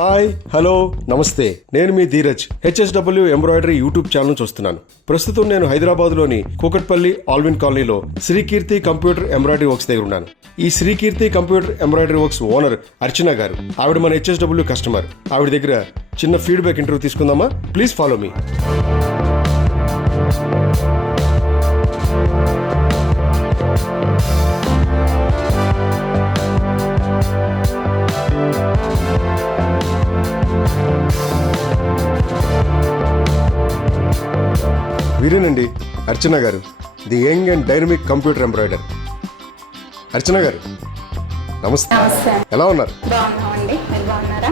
Hi hello నమస్తే. నేను మీ Dheeraj. HSW embroidery YouTube channel చూస్తున్నాను. ప్రస్తుతం నేను హైదరాబాద్లోని కూకట్పల్లి ఆల్విన్ కాలనీలో శ్రీకీర్తి కంప్యూటర్ ఎంబ్రాయిడరీ వర్క్స్ దగ్గర ఉన్నాను. ఈ Srikeerthi computer embroidery works owner Archana గారు. ఆవిడ మన హెచ్ఎస్డబ్ల్యూ కస్టమర్. ఆవిడ దగ్గర చిన్న ఫీడ్బ్యాక్ ఇంటర్వ్యూ తీసుకుందామా? Please follow me. వీరేనండి అర్చన గారు. The young and dynamic computer embroider. Archana గారు నమస్తే. ఎలా ఉన్నారు?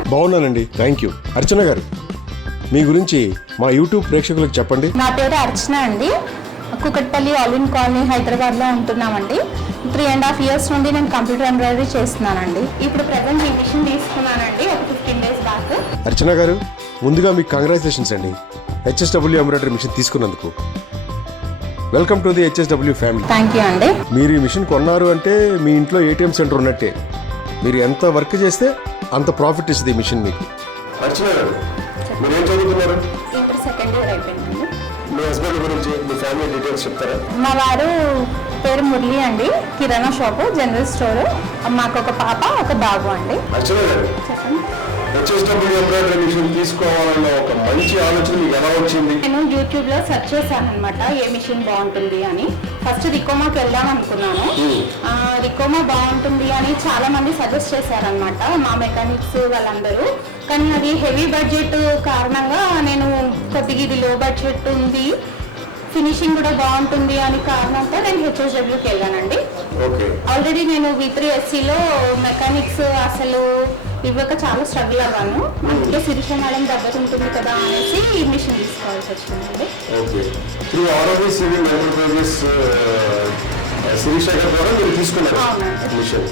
బాగున్నానండి. Thank you. అర్చన గారు మీ గురించి మా యూట్యూబ్ ప్రేక్షకులకు చెప్పండి. నా పేరు అర్చన అండి. కుకట్పల్లి ఆల్విన్ కాలనీ హైదరాబాద్లో ఉంటున్నామండి. త్రీ అండ్ హాఫ్ ఇయర్స్ నుండి నేను కంప్యూటర్ ఎంబ్రాయిడరీ చేస్తున్నానండి. ఇప్పుడు ప్రజెంట్ ఈ మిషన్ తీసుకున్నానండి ఒక ఫిఫ్టీన్ డేస్ బ్యాక్. అర్చన గారు ముందుగా మీకు కంగ్రాచులేషన్స్ అండి. హెచ్ఎస్డబ్ల్యూ ఎంబ్రాయిడరీ మిషన్ తీసుకున్నందుకు. Welcome to the HSW family thank you అండి మీరు ఈ మిషన్ కొన్నారు అంటే మీ ఇంట్లో ఏటీఎం సెంటర్ ఉన్నట్టే. మీరు ఎంత వర్క్ చేస్తే అంత ప్రాఫిట్ ఇస్తుంది ఈ మిషన్ మీకు. మీ హస్బెండ్ గురించి మీ ఫ్యామిలీ డీటెయిల్స్ చెప్తారా? మా వారు పేరు మురళి అండి. కిరాణా షాపు జనరల్ స్టోర్. మాకు ఒక పాప ఒక బాబు అండి. అర్చన గారు చెప్పండి. హెచ్ఎస్డబ్ల్యూ ఎంబ్రాయిడరీ మిషన్ తీసుకోవాలన్న ఒక మంచి ఆలోచన మీకు ఎలా వచ్చింది? నేను యూట్యూబ్లో సెర్చ్ చేశాను అనమాట ఏ మిషన్ బాగుంటుంది అని. ఫస్ట్ రికోమాకి వెళ్దాం అనుకున్నాను. రికోమా బాగుంటుంది అని చాలా మంది సజెస్ట్ చేశారనమాట మా మెకానిక్స్ వాళ్ళందరూ. కానీ అది హెవీ బడ్జెట్ కారణంగా నేను కొద్దిగా ఇది లో బడ్జెట్ ఉంది ఫినిషింగ్ కూడా బాగుంటుంది అని కారణంతో నేను హెచ్ఎస్డబ్ల్యూకి వెళ్ళానండి. ఆల్రెడీ నేను వి త్రీ ఎస్సీలో మెకానిక్స్ అసలు ఇవ్వక చాలా స్ట్రగుల్ అవ్వాను. అందుకే శిరీష మేడం దెబ్బతింటుంది కదా అనేసి ఈ మిషన్ తీసుకోవాల్సి వచ్చిందండి. ఓకే. శిరీష గారు మీరు తీసుకున్నారు. మిషన్.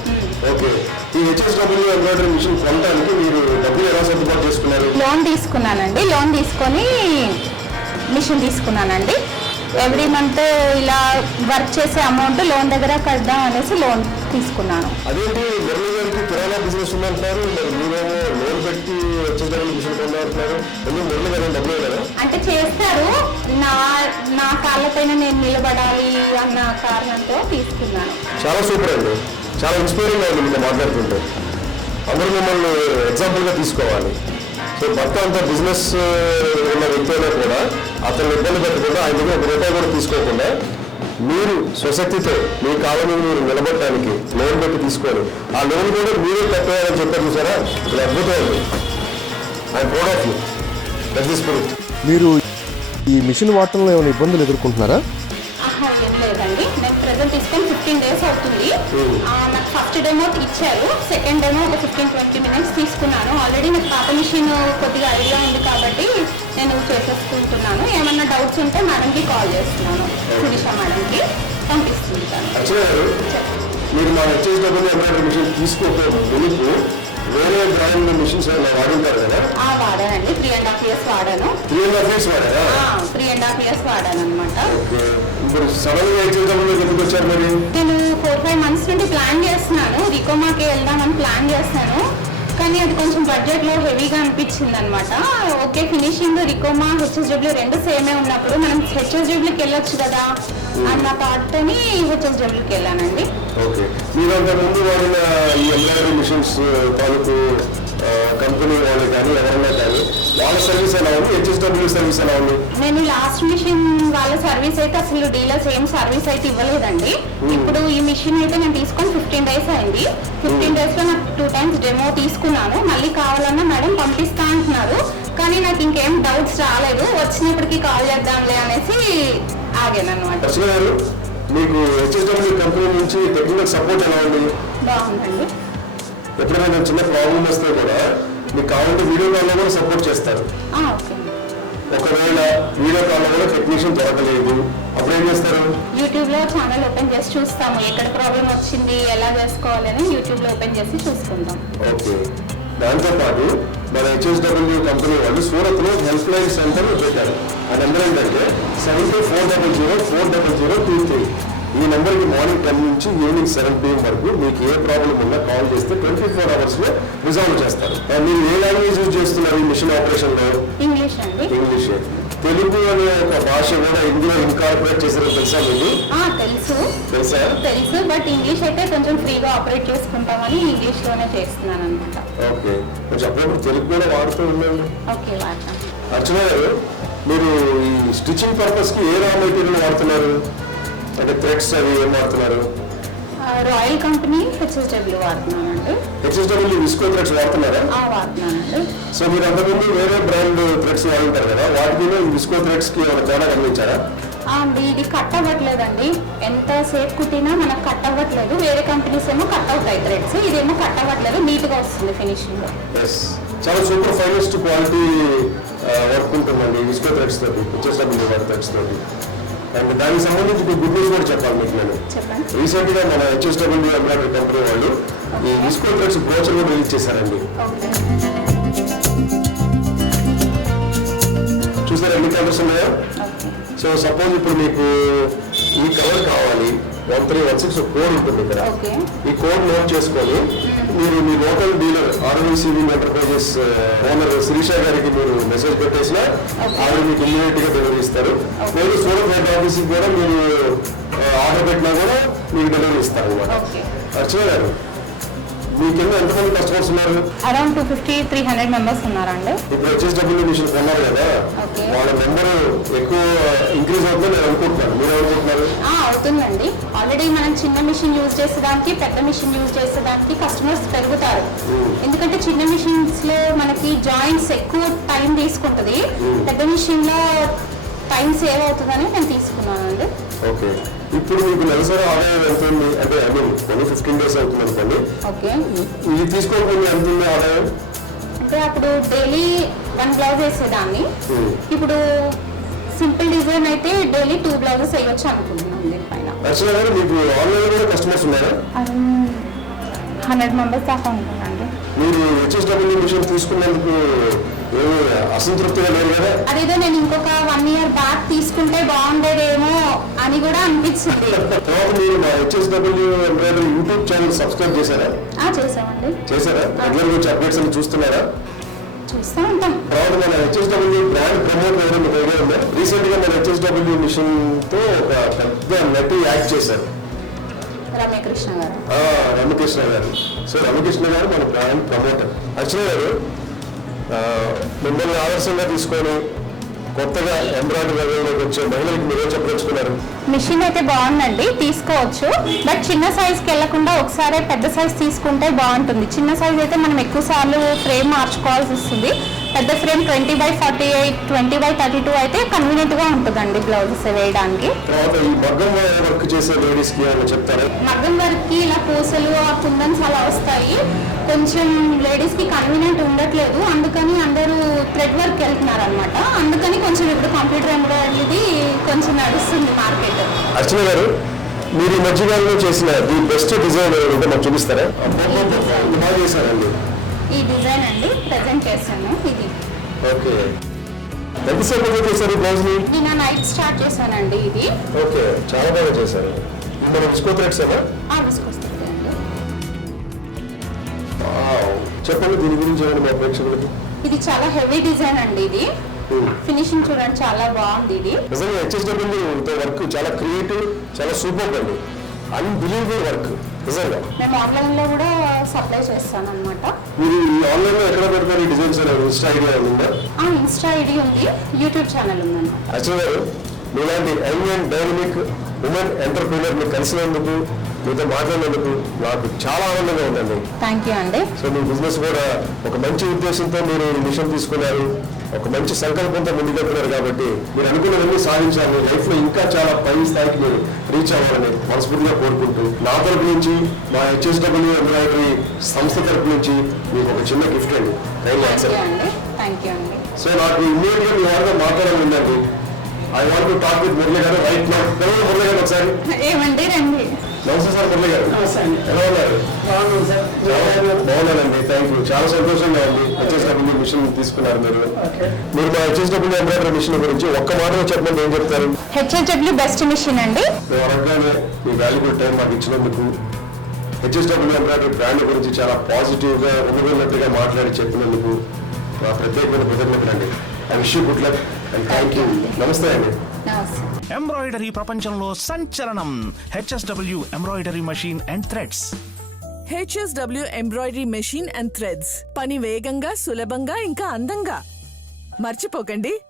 ఓకే. ఈ హెచ్ఎస్డబ్ల్యూ ఎంబ్రాయిడరీ మిషన్ కొనడానికి మీరు డబ్బులు ఎలా సర్దుబాటు చేసుకున్నారు? లోన్ తీసుకున్నానండి. లోన్ తీసుకొని మిషన్ తీసుకున్నానండి. ఎవ్రీ మంత్ ఇలా వర్క్ చేసే అమౌంట్ లోన్ దగ్గర కడదాం అనేసి లోన్ తీసుకున్నాను. అదేంటి మురళి గారికి కిరాణా బిజినెస్ ఉందంటారు మరి మీరేమో లోన్ పెట్టి హెచ్ఎస్డబ్ల్యూ మిషన్ కొన్నారంటున్నారు ఎందుకు మురళి గారు డబ్బులు ఇవ్వలేదా? అంటే చేస్తారు నా నా కాళ్ళపైన నేను నిలబడాలి అన్న కారణంతో తీసుకున్నాను. చాలా సూపర్ అండి. చాలా ఇన్స్పైరింగ్ ఉంది మీతో మాట్లాడుతుంటే. అందరూ మిమ్మల్ని ఎగ్జాంపుల్గా తీసుకోవాలి. సో భర్త అంతా బిజినెస్ ఉన్న వ్యక్తి అయినా కూడా అతను ఇబ్బంది పెట్టకుండా ఆయన దగ్గర ఒక రూపాయి కూడా తీసుకోకుండా మీరు స్వశక్తితో మీ కాలం మీద మీరు నిలబడటానికి లోన్ పెట్టి తీసుకోవాలి ఆ లోన్ కూడా మీరే కట్టేయాలని చెప్పారు చూసారా? ఇది అద్భుతం అండి. I proud of you that this spirit మీరు ఈ మిషన్ వాడటంలో ఏమైనా ఇబ్బందులు ఎదుర్కొంటున్నారా? లేదండి. ప్రెసెంట్ తీసుకొని ఫిఫ్టీన్ డేస్ అవుతుంది. నాకు ఫస్ట్ డేమో ఇచ్చారు. సెకండ్ డేమో ఒక ఫిఫ్టీన్ ట్వంటీ మినిట్స్ తీసుకున్నాను. ఆల్రెడీ నాకు పాత మిషన్ కొద్దిగా ఐడియా ఉంది కాబట్టి నేను చేసేసుకుంటున్నాను. ఏమన్నా డౌట్స్ ఉంటే మేడంకి కాల్ చేస్తున్నాను. సుడిషా మేడంకి పంపిస్తుంటాను మీరు మా హెచ్ఎస్డబ్ల్యూ ఎంబ్రాయిడరీ మిషన్ తీసుకోక వేరే బ్రాండ్ మిషన్స్ వాడుంటారు కదా? వాడానండి. త్రీ అండ్ హాఫ్ ఇయర్స్ వాడాను. త్రీ అండ్ హాఫ్ ఇయర్స్ వాడారా? త్రీ అండ్ హాఫ్ ఇయర్స్ వాడాను అనమాట. ఇప్పుడు సడన్గా ఎందుకు వచ్చారు మరి? నేను ఫోర్ ఫైవ్ మంత్స్ నుండి ప్లాన్ చేస్తున్నాను. రికోమాకి వెళ్దామని ప్లాన్ చేస్తాను కానీ అది కొంచెం బడ్జెట్లో హెవీగా అనిపించింది అనమాట ఓకే ఫినిషింగ్ రికోమా హెచ్ఎస్డబ్ల్యూ రెండు సేమే ఉన్నప్పుడు మనం హెచ్ఎస్డబ్ల్యూకి వెళ్ళొచ్చు కదా అన్న థాట్తోని హెచ్ఎస్డబ్ల్యూకి వెళ్ళానండి. ఓకే మీరు వాడిన ఈ ఎంబ్రాయిడరీ మిషన్స్ తాలూకు కంపెనీ వాళ్ళు కానీ ఎవరైనా కానీ వాళ్ళ సర్వీస్ ఎలా ఉంది? హెచ్ఎస్డబ్ల్యూ సర్వీస్ ఎలా ఉంది? నేను లాస్ట్ మిషన్ వాళ్ళ సర్వీస్ అయితే అసలు డీలర్స్ ఏం సర్వీస్ అయితే ఇవ్వలేదండి. ఇప్పుడు ఈ మిషన్ అయితే నేను తీసుకొని ఫిఫ్టీన్ డేస్ అయింది. ఫిఫ్టీన్ డేస్లో నాకు టూ టైమ్స్ డెమో తీసుకున్నాను. మళ్ళీ కావాలన్నా మేడం పంపిస్తా అంటున్నారు. కానీ నాకు ఇంకేం డౌట్స్ రాలేదు. వచ్చినప్పటికీ కాల్ చేద్దాంలే అనేసి ఆగాను అనమాట మీకు హెచ్ఎస్డబ్ల్యూ కంపెనీ నుంచి టెక్నికల్ సపోర్ట్ ఎలా ఉంది? బాగుందండి. ఎప్పుడైనా చిన్న ప్రాబ్లం వస్తే కూడా మీకు కావాలంటే వీడియో కాల్లో కూడా సపోర్ట్ చేస్తారు. ఒకవేళ వీడియో కాల్లో కూడా టెక్నీషియన్ దొరకలేదు అప్పుడు ఏం చేస్తారు? యూట్యూబ్లో ఛానల్ ఓపెన్ చేసి చూస్తాము ఎక్కడ ప్రాబ్లం వచ్చింది ఎలా చేసుకోవాలని యూట్యూబ్లో ఓపెన్ చేసి చూసుకుంటాం. ఓకే. దాంతోపాటు మన హెచ్ఎస్డబ్ల్యూ కంపెనీ వాళ్ళు సూరత్లో హెల్ప్ లైన్ సెంటర్ పెట్టారు. ఆ నెంబర్ ఏంటంటే seven two four double zero four double zero two three ఈ నెంబర్కి మార్నింగ్ టెన్ నుంచి ఈవినింగ్ సెవెన్ పిఎం వరకు మీకు ఏ ప్రాబ్లం ఉన్నా కాల్ చేస్తే ట్వంటీ ఫోర్ అవర్స్లో రిజాల్వ్ చేస్తారు. మీరు ఏ లాంగ్వేజ్ యూజ్ చేస్తున్నారు ఈ మిషన్ ఆపరేషన్లో? ఇంగ్లీష్ తెలుగు అనే ఒక భాష కూడా ఇందులో ఇన్కార్పొరేట్ చేసారో తెలుసా మీకు? తెలుసు. తెలుసా? తెలుసు బట్ ఇంగ్లీష్ అయితే కొంచెం ఫ్రీగా ఆపరేట్ చేసుకుంటామని ఇంగ్లీష్లోనే చేస్తున్నాను అనమాట ఓకే. కొంచెం అప్పుడప్పుడు తెలుగు కూడా వాడుతూ ఉండండి. ఓకే వాడతాం అర్చన గారు మీరు ఈ స్టిచ్చింగ్ పర్పస్కి ఏ రా మెటీరియల్ వాడుతున్నారు? అంటే థ్రెడ్స్ అవి ఏం వాడుతున్నారు? రాయల్ కంపెనీ హెచ్ఎస్డబ్ల్యూ వాడుతున్నానండి. హెచ్ఎస్డబ్ల్యూ విస్కో థ్రెడ్స్ వాడుతున్నారా? ఆ వాడుతున్నానండి. సో మీరు అంతకుముందు వేరే బ్రాండ్ థ్రెడ్స్ వాడుంటారు కదా వాటి మీద విస్కో థ్రెడ్స్కి ఏమైనా తేడా గమనించారా? ఇది కట్ అవ్వట్లేదండి. ఎంత సేపు కుట్టినా మనకు కట్ అవ్వట్లేదు. వేరే కంపెనీస్ ఏమో కట్ అవుతాయి థ్రెడ్స్. ఇదేమో కట్ అవ్వట్లేదు. నీట్గా వస్తుంది ఫినిషింగ్. చాలా సూపర్ ఫైనెస్ట్ క్వాలిటీ వర్క్ ఉంటుందండి విస్కో థ్రెడ్స్ తోటి హెచ్ఎస్డబ్ల్యూ వారి థ్రెడ్స్ తోటి. అండ్ దానికి సంబంధించి గుడ్ న్యూస్ కూడా చెప్పాలి మీకు నేను. రీసెంట్గా మన హెచ్ఎస్డబ్ల్యూ ఎంబ్రాయిడరీ కంపెనీ వాళ్ళు ఈ విస్కో థ్రెడ్స్ బ్రోచర్ కూడా రిలీజ్ చేశారండి. చూసారా ఎన్ని కలర్స్ ఉన్నాయో? సో సపోజ్ ఇప్పుడు మీకు ఈ కలర్ కావాలి. One three one six code ఉంటుంది ఇక్కడ. ఈ కోడ్ నోట్ చేసుకొని మీరు మీ local dealer RVCV enterprises owner Shirisha గారికి మీరు మెసేజ్ పెట్టేసినా. ఆవిడ మీకు ఇమ్మీడియట్గా డెలివరీ ఇస్తారు. లేదు సూరత్ హెడ్ ఆఫీస్ కూడా మీరు ఆర్డర్ పెట్టినా కూడా మీకు డెలివరీ ఇస్తారు అనమాట అర్చన గారు మీ కింద ఎంతమంది కస్టమర్స్ ఉన్నారు? Around two fifty three hundred members ఉన్నారండి. ఇప్పుడు హెచ్ఎస్డబ్ల్యూ మిషన్ కొన్నారు కదా. Okay. వాళ్ళ నెంబర్ ఎక్కువ ఇంక్రీజ్ అవుతుందని నేను అనుకుంటున్నాను. మీరు అనుకుంటున్నారు ఆ, అవుతుందండి. ఆల్రెడీ మనం చిన్న మిషన్ యూజ్ చేసేదానికి పెద్ద మిషన్ యూజ్ చేసేదానికి కస్టమర్స్ పెరుగుతారు. Mm. ఎందుకంటే చిన్న మిషన్స్లో మనకి జాయింట్స్ ఎక్కువ టైం తీసుకుంటది. Mm. పెద్ద మిషన్లో టైం సేవ్ అవుతుందని నేను తీసుకున్నానండి. ఓకే. ఇప్పుడు మీకు నెలసరి ఆదాయం ఎంత ఉంది? అంటే ఐ మీన్ కొన్ని ఫిఫ్టీన్ డేస్ అవుతుంది అనుకోండి. ఓకే. ఇది తీసుకోకుండా ఎంత ఉంది ఆదాయం? అంటే అప్పుడు డైలీ వన్ బ్లౌజ్ వేసేదాన్ని. ఇప్పుడు సింపుల్ డిజైన్ అయితే డైలీ టూ బ్లౌజెస్ వేయొచ్చు అనుకుంటున్నాను దీనిపైన. గారు మీకు ఆన్లైన్ కూడా కస్టమర్స్ ఉన్నారా? హండ్రెడ్ మెంబర్స్ దాకా ఉంటుందండి. మీరు తీసుకున్నందుకు అసంతృప్తిగా లేరు కదా? అదేదో నేను ఇంకొక వన్ ఇయర్ బ్యాక్ తీసుకుంటే బాగుండేదేమో అని కూడా అనిపించింది. తర్వాత మీరు మా HSW embroidery YouTube channel subscribe చేశారా? ఆ చేసామండి చేశారా? రెగ్యులర్ వచ్చి అప్డేట్స్ అన్ని చూస్తున్నారా? చూస్తూ ఉంటాం. తర్వాత మన హెచ్ఎస్డబ్ల్యూ బ్రాండ్ ప్రమోట్ చేయడం ఐడియా ఉందా? రీసెంట్గా మన హెచ్ఎస్డబ్ల్యూ మిషన్తో ఒక పెద్ద నటి యాక్ట్ చేశారు. రమ్యకృష్ణ గారు. ఆ, రమకృష్ణ గారు. సో రమకృష్ణ గారు మన బ్రాండ్ ప్రమోటర్. అర్చన గారు మిమ్మల్ని ఆదర్శంగా తీసుకొని కొత్తగా ఎంబ్రాయిడరీ రంగంలోకి వచ్చే మహిళలకు మీరు చెప్పదలుచుకున్నారు? మిషన్ అయితే బాగుందండి తీసుకోవచ్చు. బట్ చిన్న సైజ్కి వెళ్ళకుండా ఒకసారి పెద్ద సైజ్ తీసుకుంటే బాగుంటుంది. చిన్న సైజ్ అయితే మనం ఎక్కువ సార్లు ఫ్రేమ్ మార్చుకోవాల్సి వస్తుంది. పెద్ద frame twenty by forty eight twenty by thirty two అయితే కన్వీనియంట్గా ఉంటుందండి బ్లౌజెస్ వేయడానికి. మగ్గం వర్క్కి ఇలా పూసలు ఆ కుందన్స్ అలా వస్తాయి. కొంచెం లేడీస్కి కన్వీనియంట్ ఉండట్లేదు. అందుకని అందరూ థ్రెడ్ వర్క్ వెళ్తున్నారు అనమాట అందుకని కొంచెం ఇప్పుడు కంప్యూటర్ ఎంబ్రాయిడరీది కొంచెం నడుస్తుంది మార్కెట్ అర్చన గారు మీరు ఈ మధ్యకాలంలో చేసిన ది బెస్ట్ డిజైన్ ఏమైనా ఉంటే మాకు చూపిస్తారా? బాగా చేశారండి. ఈ డిజైన్ అండి ప్రజెంట్ చేస్తాను ఇది. ఓకే. ఎంతసేపు అయితే చేశారు బ్లౌజ్ని నిన్న నైట్ స్టార్ట్ చేశానండి ఇది. ఓకే చాలా బాగా చేశారు. మన విస్కో థ్రెడ్స్ ఏమా ఆ అండి. వావ్. చెప్పండి దీని గురించి ఏమైనా మా ప్రేక్షకులకి? ఇది చాలా హెవీ డిజైన్ అండి ఇది. Hmm. ఫినిషింగ్ చూడండి చాలా బాగుంది ఇది. నిజంగా హెచ్ఎస్డబ్ల్యూ వర్క్ చాలా క్రియేటివ్ చాలా సూపర్ అండి. అన్బిలీవబుల్ వర్క్ మేము ఆన్లైన్లో కూడా సప్లై చేస్తాను అనమాట మీరు ఈ ఆన్లైన్లో ఎక్కడ పెడతారు ఈ డిజైన్స్ ఇన్స్టా ఐడియా ఉందా? ఆ ఇన్స్టా ఐడి ఉంది. యూట్యూబ్ ఛానల్ మీలాంటి young and dynamic women entrepreneur మీరు కలిసినందుకు మీతో మాట్లాడినందుకు నాకు చాలా ఆనందంగా ఉందండి. థ్యాంక్ యూ అండి. సో మీ బిజినెస్ కూడా ఒక మంచి ఉద్దేశంతో మీరు మిషన్ తీసుకున్నారు. ఒక మంచి సంకల్పంతో ముందుకెళ్తున్నారు కాబట్టి మీరు అనుకున్నవన్నీ సాధించాలి. లైఫ్లో ఇంకా చాలా పై స్థాయికి మీరు రీచ్ అవ్వాలని మనస్ఫూర్తిగా కోరుకుంటూ నా తరపు నుంచి మా హెచ్ఎస్డబ్ల్యూ ఎంబ్రాయిడరీ సంస్థ తరపు నుంచి మీకు ఒక చిన్న గిఫ్ట్ అండి. సో నాకు ఇమ్మీడియట్ మీ వారితో మాట్లాడాలి ఉందండి. I want to talk with Murali గారు రైట్ నా. మురళి గారు ఒకసారి. ఏమండి రండి. నమస్తే సార్ మురళి గారు. ఎలా ఉన్నారు? బాగున్నానండి థ్యాంక్ యూ చాలా సంతోషంగా ఉంది. వచ్చేసినప్పుడు మిషన్ తీసుకున్నారు మీరు. మీరు మా వచ్చేసినప్పుడు ఎంబ్రాయిడరీ మిషన్ గురించి ఒక్క మాటలో చెప్పండి ఏం చెప్తారు? హెచ్హెచ్డబ్ల్యూ బెస్ట్ మిషన్ అండి. మేము అనగానే మీ వాల్యుబుల్ టైం మాకు ఇచ్చినందుకు హెచ్ఎస్డబ్ల్యూ ఎంబ్రాయిడరీ బ్రాండ్ గురించి చాలా పాజిటివ్గా ఉన్నట్టుగా మాట్లాడి చెప్పినందుకు మా ప్రత్యేకమైన కృతజ్ఞతలు అండి I wish you good luck and thank you నమస్తే అండి. ఎంబ్రాయిడరీ ప్రపంచంలో సంచలనం. HSW embroidery machine and threads HSW embroidery machine and threads పని వేగంగా సులభంగా ఇంకా అందంగా. మర్చిపోకండి.